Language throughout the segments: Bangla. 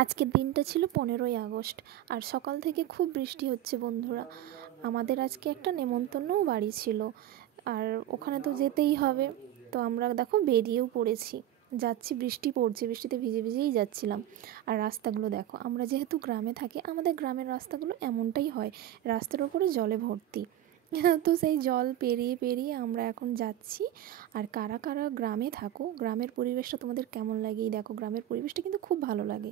আজকের দিনটা ছিল 15ই আগস্ট আর সকাল থেকে খুব বৃষ্টি হচ্ছে বন্ধুরা। আমাদের আজকে একটা নেমন্তন্নও বাড়ি ছিল আর ওখানে তো যেতেই হবে। তো আমরা দেখো বেরিয়েও পড়েছি, যাচ্ছি, বৃষ্টি পড়ছে, বৃষ্টিতে ভিজে ভিজেই যাচ্ছিলাম। আর রাস্তাগুলো দেখো, আমরা যেহেতু গ্রামে থাকি, আমাদের গ্রামের রাস্তাগুলো এমনটাই হয়, রাস্তার ওপরে জলে ভর্তি। তো সেই জল পেরিয়ে পেরিয়ে আমরা এখন যাচ্ছি। আর কারা কারা গ্রামে থাকো, গ্রামের পরিবেশটা তোমাদের কেমন লাগে? এই দেখো, গ্রামের পরিবেশটা কিন্তু খুব ভালো লাগে।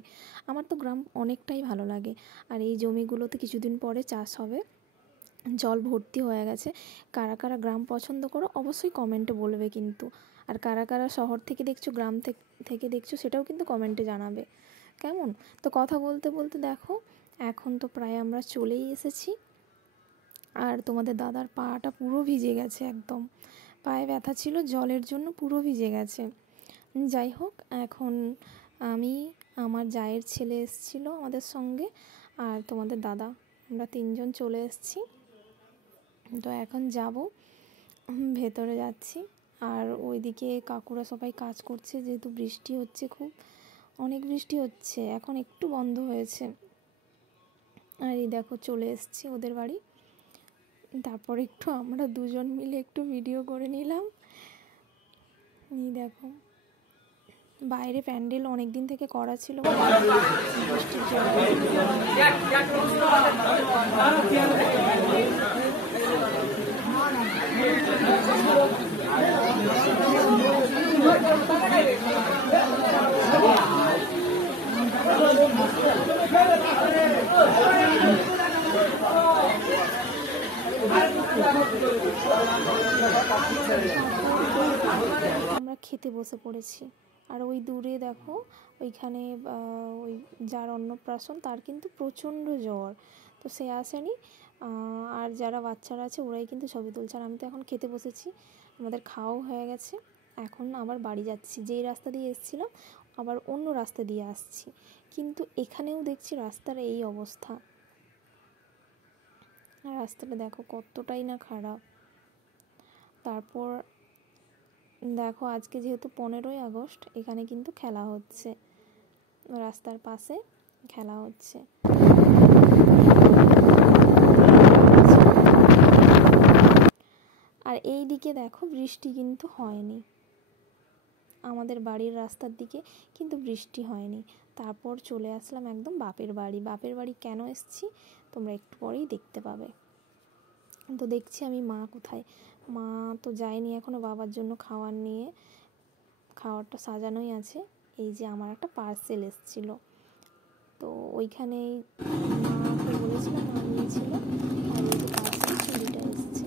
আমার তো গ্রাম অনেকটাই ভালো লাগে। আর এই জমিগুলোতে কিছুদিন পরে চাষ হবে, জল ভর্তি হয়ে গেছে। কারা কারা গ্রাম পছন্দ করো অবশ্যই কমেন্টে বলবে কিন্তু। আর কারা কারা শহর থেকে দেখছো, গ্রাম থেকে দেখছো, সেটাও কিন্তু কমেন্টে জানাবে কেমন। তো কথা বলতে বলতে দেখো, এখন তো প্রায় আমরা চলেই এসেছি। আর তোমাদের দাদার পাটা পুরো ভিজে গেছে, একদম পায়ে ব্যথা ছিল, জলের জন্য পুরো ভিজে গেছে। যাই হোক, এখন আমি, আমার জায়ের ছেলে এসেছিলো আমাদের সঙ্গে, আর তোমাদের দাদা, আমরা তিনজন চলে এসেছি। তো এখন যাব, ভেতরে যাচ্ছি। আর ওইদিকে কাকুরা সবাই কাজ করছে, যেহেতু বৃষ্টি হচ্ছে, খুব অনেক বৃষ্টি হচ্ছে, এখন একটু বন্ধ হয়েছে। আর এই দেখো চলে এসেছি ওদের বাড়ি। তারপর একটু আমরা দুজন মিলে একটু ভিডিও করে নিলাম। এই দেখো, বাইরে প্যান্ডেল অনেক দিন থেকে করা ছিল, বৃষ্টির জন্য। আমরা খেতে বসে পড়েছি। আর ওই দূরে দেখো, ওইখানে ওই যার অন্নপ্রাশন, তার কিন্তু প্রচণ্ড জ্বর, তো সে আসেনি। আর যারা বাচ্চারা আছে ওরাই কিন্তু ছবি তুলছে। আর আমি তো এখন খেতে বসেছি, আমাদের খাওয়াও হয়ে গেছে। এখন আবার বাড়ি যাচ্ছি, যেই রাস্তা দিয়ে এসেছিলাম আবার অন্য রাস্তা দিয়ে আসছি। কিন্তু এখানেও দেখছি রাস্তার এই অবস্থা। আর রাস্তাটা দেখো কতটাই না খারাপ। তারপর দেখো, আজকে যেহেতু 15ই আগস্ট, এখানে কিন্তু খেলা হচ্ছে, রাস্তার পাশে খেলা হচ্ছে। আর এই দিকে দেখো, বৃষ্টি কিন্তু হয়নি, আমাদের বাড়ির রাস্তার দিকে কিন্তু বৃষ্টি হয়নি। তারপর চলে আসলাম একদম বাপের বাড়ি। বাপের বাড়ি কেন এসেছি তোমরা একটু পরেই দেখতে পাবে। তো দেখছি আমি, মা কোথায়? মা তো যায়নি এখনও বাবার জন্য খাবার নিয়ে, খাবারটা সাজানোই আছে। এই যে আমার একটা পার্সেল এসেছিল, তো ওইখানেই মাকে বলেছিলাম, মা নিয়েছিল। আর এই যে পার্সেল চুড়িটা এসেছে,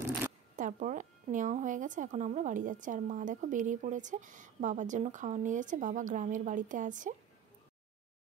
তারপর নেওয়া হয়ে গেছে। এখন আমরা বাড়ি যাচ্ছি। আর মা দেখো বেরিয়ে পড়েছে, বাবার জন্য খাবার নিয়ে যাচ্ছে। বাবা গ্রামের বাড়িতে আছে।